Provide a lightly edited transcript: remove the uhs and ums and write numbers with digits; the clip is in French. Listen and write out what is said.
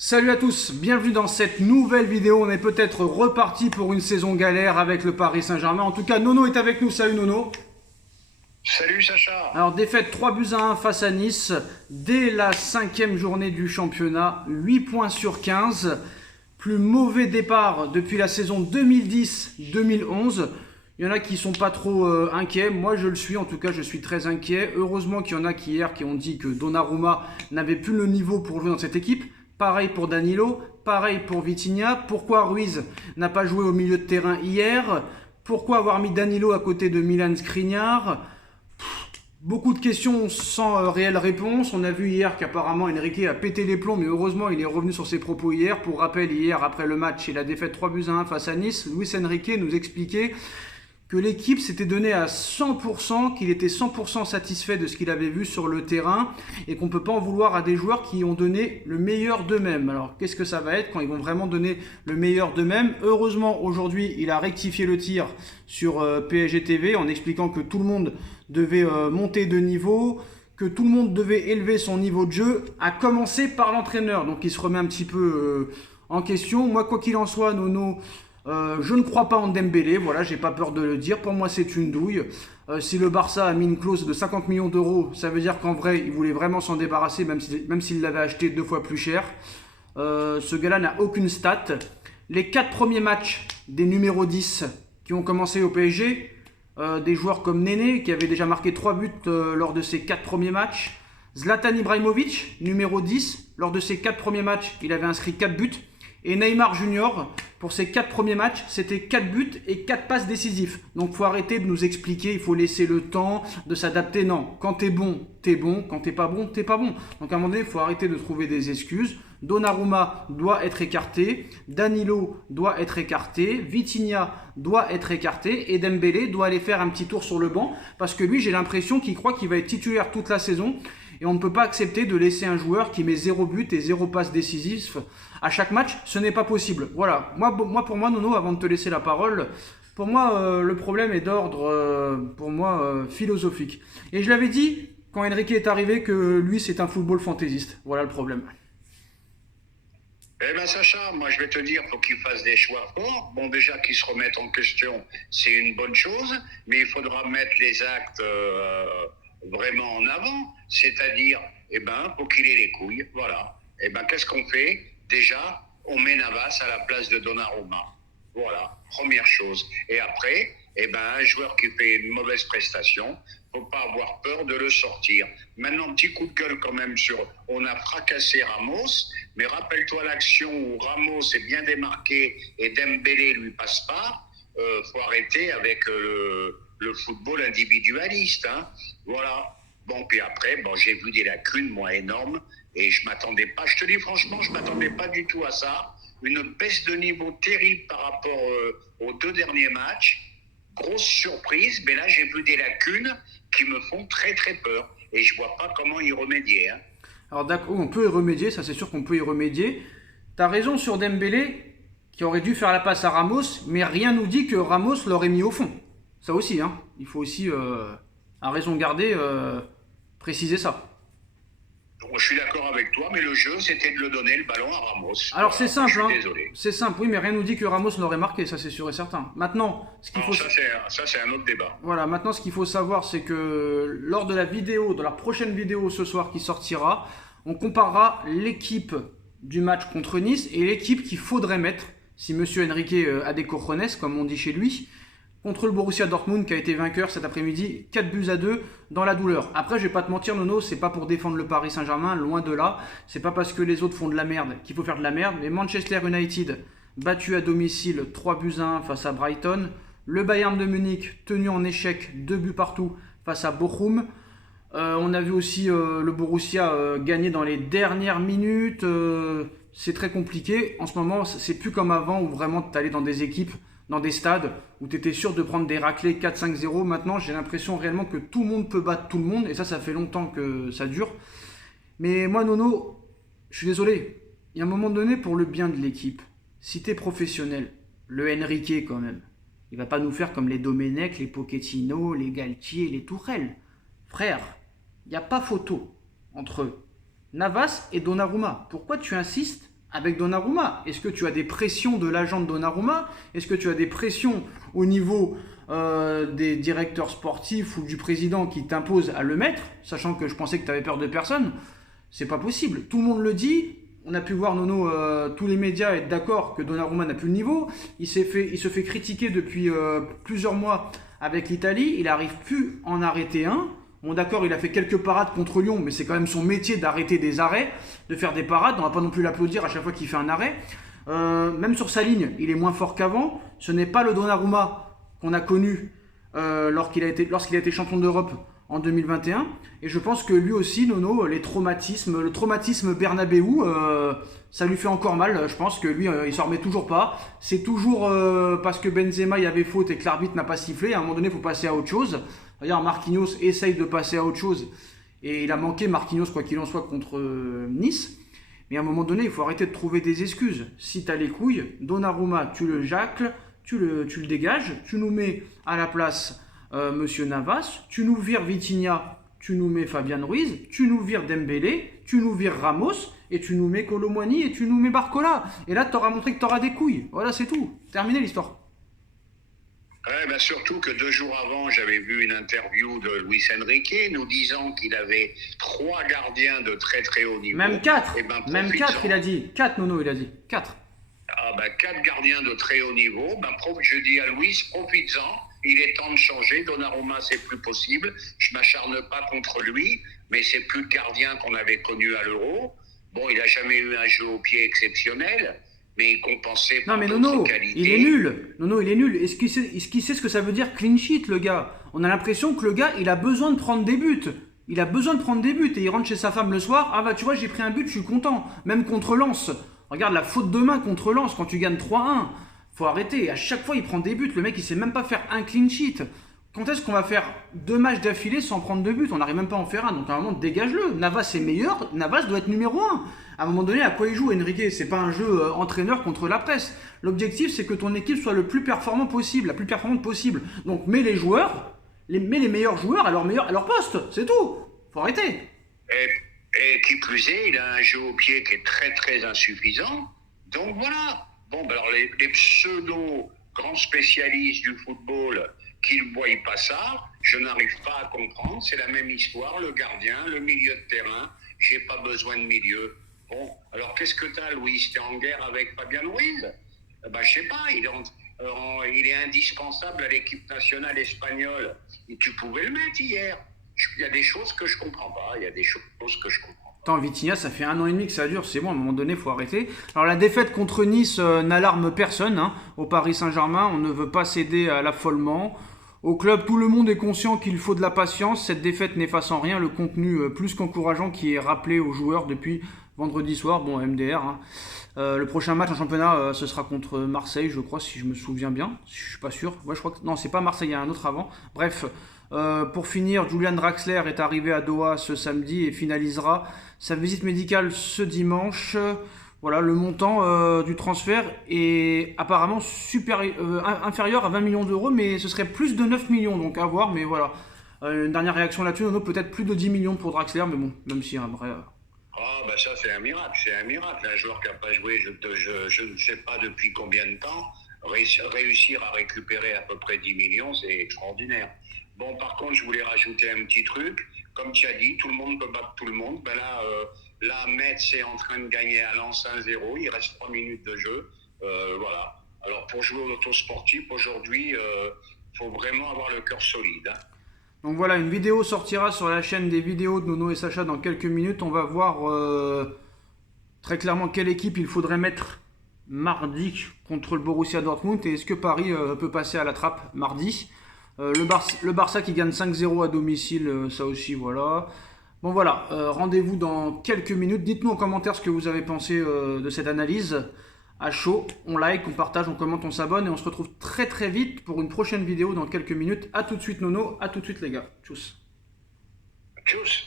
Salut à tous, bienvenue dans cette nouvelle vidéo. On est peut-être reparti pour une saison galère avec le Paris Saint-Germain. En tout cas, Nono est avec nous. Salut Nono. Salut Sacha. Alors, défaite 3-1 face à Nice dès la 5e journée du championnat. 8 points sur 15. Plus mauvais départ depuis la saison 2010-2011. Il y en a qui sont pas trop inquiets. Moi, je le suis. En tout cas, je suis très inquiet. Heureusement qu'il y en a qui hier qui ont dit que Donnarumma n'avait plus le niveau pour jouer dans cette équipe. Pareil pour Danilo, pareil pour Vitinha. Pourquoi Ruiz n'a pas joué au milieu de terrain hier? Pourquoi avoir mis Danilo à côté de Milan Skriniar? Beaucoup de questions sans réelle réponse. On a vu hier qu'apparemment Enrique a pété les plombs, mais heureusement il est revenu sur ses propos hier. Pour rappel, hier après le match et la défaite 3-1 face à Nice, Luis Enrique nous expliquait que l'équipe s'était donnée à 100%, qu'il était 100% satisfait de ce qu'il avait vu sur le terrain et qu'on ne peut pas en vouloir à des joueurs qui ont donné le meilleur d'eux-mêmes. Alors qu'est-ce que ça va être quand ils vont vraiment donner le meilleur d'eux-mêmes? Heureusement aujourd'hui il a rectifié le tir sur PSG TV en expliquant que tout le monde devait monter de niveau, que tout le monde devait élever son niveau de jeu, à commencer par l'entraîneur. Donc il se remet un petit peu en question. Moi quoi qu'il en soit, Nono, je ne crois pas en Dembélé, voilà, j'ai pas peur de le dire. Pour moi, c'est une douille. Si le Barça a mis une clause de 50 millions d'euros, ça veut dire qu'en vrai, il voulait vraiment s'en débarrasser, même s'il l'avait acheté 2 fois plus cher. Ce gars-là n'a aucune stat. Les 4 premiers matchs des numéros 10 qui ont commencé au PSG, des joueurs comme Néné, qui avait déjà marqué 3 buts lors de ses 4 premiers matchs. Zlatan Ibrahimovic, numéro 10, lors de ses 4 premiers matchs, il avait inscrit 4 buts. Et Neymar Junior, pour ses 4 premiers matchs, c'était 4 buts et 4 passes décisives. Donc il faut arrêter de nous expliquer, il faut laisser le temps de s'adapter. Non, quand t'es bon, t'es bon. Quand t'es pas bon, t'es pas bon. Donc à un moment donné, il faut arrêter de trouver des excuses. Donnarumma doit être écarté, Danilo doit être écarté, Vitinha doit être écarté et Dembélé doit aller faire un petit tour sur le banc parce que lui, j'ai l'impression qu'il croit qu'il va être titulaire toute la saison. Et on ne peut pas accepter de laisser un joueur qui met 0 but et 0 passe décisif à chaque match. Ce n'est pas possible. Voilà. Pour moi, Nono, avant de te laisser la parole, pour moi, le problème est d'ordre, philosophique. Et je l'avais dit quand Enrique est arrivé que lui, c'est un football fantaisiste. Voilà le problème. Eh ben Sacha, moi je vais te dire, faut qu'il fasse des choix forts. Bon, déjà qu'il se remette en question, c'est une bonne chose, mais il faudra mettre les actes vraiment en avant. C'est-à-dire, faut qu'il ait les couilles. Voilà. Qu'est-ce qu'on fait? Déjà, on met Navas à la place de Donnarumma. Voilà, première chose. Et après, un joueur qui fait une mauvaise prestation, faut pas avoir peur de le sortir. Maintenant, petit coup de gueule quand même sur, on a fracassé Ramos, mais rappelle-toi l'action où Ramos est bien démarqué et Dembélé lui passe pas. Faut arrêter avec le football individualiste. Hein. Voilà. Bon, puis après, j'ai vu des lacunes, moi, énormes, et je m'attendais pas, je te dis franchement, je m'attendais pas du tout à ça. Une baisse de niveau terrible par rapport aux 2 derniers matchs. Grosse surprise, mais là, j'ai vu des lacunes qui me font très, très peur. Et je vois pas comment y remédier. Hein. Alors d'accord, on peut y remédier, ça c'est sûr qu'on peut y remédier. T'as raison sur Dembélé, qui aurait dû faire la passe à Ramos, mais rien nous dit que Ramos l'aurait mis au fond. Ça aussi, hein. Il faut aussi, à raison garder, préciser ça. Donc, je suis d'accord avec toi, mais le jeu, c'était de le donner le ballon à Ramos. Alors voilà, c'est simple, je suis hein. désolé. C'est simple, oui, mais rien nous dit que Ramos l'aurait marqué, ça c'est sûr et certain. Maintenant, Alors, ça, c'est un autre débat. voilà, maintenant ce qu'il faut savoir, c'est que lors de la vidéo, de la prochaine vidéo ce soir qui sortira, on comparera l'équipe du match contre Nice et l'équipe qu'il faudrait mettre, si Monsieur Enrique a des cojones, comme on dit chez lui, contre le Borussia Dortmund qui a été vainqueur cet après-midi, 4-2 dans la douleur. Après, je vais pas te mentir, Nono, c'est pas pour défendre le Paris Saint-Germain, loin de là. C'est pas parce que les autres font de la merde qu'il faut faire de la merde. Mais Manchester United, battu à domicile 3-1 face à Brighton. Le Bayern de Munich, tenu en échec, 2 buts partout face à Bochum. On a vu aussi le Borussia gagner dans les dernières minutes. C'est très compliqué. En ce moment, c'est plus comme avant où vraiment tu allais dans des équipes, dans des stades où tu étais sûr de prendre des raclés 4-5-0. Maintenant, j'ai l'impression réellement que tout le monde peut battre tout le monde. Et ça fait longtemps que ça dure. Mais moi, Nono, je suis désolé. Il y a un moment donné, pour le bien de l'équipe, si tu es professionnel, le Enrique quand même, il va pas nous faire comme les Domenech, les Pochettino, les Galtier, les Tourelle. Frère, il n'y a pas photo entre Navas et Donnarumma. Pourquoi tu insistes avec Donnarumma? Est-ce que tu as des pressions de l'agent de Donnarumma? Est-ce que tu as des pressions au niveau des directeurs sportifs ou du président qui t'imposent à le mettre, sachant que je pensais que tu avais peur de personne? C'est pas possible. Tout le monde le dit. On a pu voir, Nono, tous les médias être d'accord que Donnarumma n'a plus le niveau. Il se fait critiquer depuis plusieurs mois avec l'Italie. Il n'arrive plus à en arrêter un. Bon, d'accord, il a fait quelques parades contre Lyon, mais c'est quand même son métier d'arrêter des arrêts, de faire des parades. On ne va pas non plus l'applaudir à chaque fois qu'il fait un arrêt. Même sur sa ligne, il est moins fort qu'avant. Ce n'est pas le Donnarumma qu'on a connu lorsqu'il a été champion d'Europe en 2021. Et je pense que lui aussi, Nono, le traumatisme Bernabéu, ça lui fait encore mal. Je pense que lui, il s'en remet toujours pas. C'est toujours parce que Benzema y avait faute et que l'arbitre n'a pas sifflé. À un moment donné, il faut passer à autre chose. D'ailleurs, Marquinhos essaye de passer à autre chose. Et il a manqué Marquinhos, quoi qu'il en soit, contre Nice. Mais à un moment donné, il faut arrêter de trouver des excuses. Si tu as les couilles, Donnarumma, tu le jacles, tu le dégages, tu nous mets à la place Monsieur Navas, tu nous vires Vitinha, tu nous mets Fabian Ruiz, tu nous vires Dembélé, tu nous vires Ramos, et tu nous mets Kolo Muani, et tu nous mets Barcola. Et là, tu auras montré que tu auras des couilles. Voilà, c'est tout. Terminé l'histoire. Ouais, ben surtout que 2 jours avant, j'avais vu une interview de Luis Enrique nous disant qu'il avait 3 gardiens de très très haut niveau. Même 4. Et ben, Même 4, il a dit. 4, Nono, il a dit. 4. Ah ben, 4 gardiens de très haut niveau. Ben, je dis à Luis, profites-en. Il est temps de changer. Donnarumma, c'est plus possible. Je m'acharne pas contre lui, mais c'est plus le gardien qu'on avait connu à l'Euro. Bon, il n'a jamais eu un jeu au pied exceptionnel, mais il compensait par d'autres qualités. Il est nul. Nono, il est nul. Est-ce qu'il sait ce que ça veut dire clean sheet, le gars? On a l'impression que le gars, il a besoin de prendre des buts. Il a besoin de prendre des buts et il rentre chez sa femme le soir. Ah bah tu vois, j'ai pris un but, je suis content. Même contre Lens. Regarde la faute de main contre Lens quand tu gagnes 3-1. Faut arrêter. À chaque fois, il prend des buts. Le mec, il sait même pas faire un clean sheet. Quand est-ce qu'on va faire 2 matchs d'affilée sans prendre de but? On n'arrive même pas à en faire un. Donc à un moment, dégage-le. Navas est meilleur. Navas doit être numéro 1. À un moment donné, à quoi il joue, Enrique? C'est pas un jeu entraîneur contre la presse. L'objectif, c'est que ton équipe soit le plus performant possible, la plus performante possible. Donc mets les joueurs, mets les meilleurs joueurs à leur poste. C'est tout. Faut arrêter. Et qui plus est, il a un jeu au pied qui est très très insuffisant. Donc voilà. Bon, ben alors les pseudo grands spécialistes du football qui ne voient pas ça, je n'arrive pas à comprendre. C'est la même histoire, le gardien, le milieu de terrain. J'ai pas besoin de milieu. Bon, alors qu'est-ce que t'as, Louis? T'es en guerre avec Fabian Ruiz? Ben, je sais pas, il est indispensable à l'équipe nationale espagnole. Et tu pouvais le mettre hier. Il y a des choses que je comprends pas, Attends, Vitinha, ça fait 1 an et demi que ça dure, c'est bon, à un moment donné, il faut arrêter. Alors la défaite contre Nice n'alarme personne, hein. Au Paris Saint-Germain, on ne veut pas céder à l'affolement. Au club, tout le monde est conscient qu'il faut de la patience. Cette défaite n'efface en rien le contenu plus qu'encourageant qui est rappelé aux joueurs depuis vendredi soir. Bon, MDR. Hein. Le prochain match en championnat, ce sera contre Marseille, je crois, si je me souviens bien. Je suis pas sûr. Ouais, je crois que non, c'est pas Marseille, il y a un autre avant. Bref, pour finir, Julian Draxler est arrivé à Doha ce samedi et finalisera sa visite médicale ce dimanche. Voilà, le montant du transfert est apparemment inférieur à 20 millions d'euros, mais ce serait plus de 9 millions, donc à voir. Mais voilà, une dernière réaction là-dessus, Nono, peut-être plus de 10 millions pour Draxler, mais bon, même si un vrai... Ah, bah ça, c'est un miracle. Un joueur qui n'a pas joué, je ne sais pas depuis combien de temps, réussir à récupérer à peu près 10 millions, c'est extraordinaire. Bon, par contre, je voulais rajouter un petit truc. Comme tu as dit, tout le monde peut battre tout le monde. Ben là, Metz est en train de gagner à Lens 1-0. Il reste 3 minutes de jeu. Voilà. Alors, pour jouer au loto sportif, aujourd'hui, faut vraiment avoir le cœur solide. Hein. Donc voilà, une vidéo sortira sur la chaîne des vidéos de Nono et Sacha dans quelques minutes. On va voir très clairement quelle équipe il faudrait mettre mardi contre le Borussia Dortmund. Et est-ce que Paris peut passer à la trappe mardi? Le Barça qui gagne 5-0 à domicile, ça aussi, voilà. Bon voilà, rendez-vous dans quelques minutes. Dites-nous en commentaire ce que vous avez pensé de cette analyse. À chaud, on like, on partage, on commente, on s'abonne. Et on se retrouve très très vite pour une prochaine vidéo dans quelques minutes. A tout de suite Nono, à tout de suite les gars. Tchuss. Tchuss.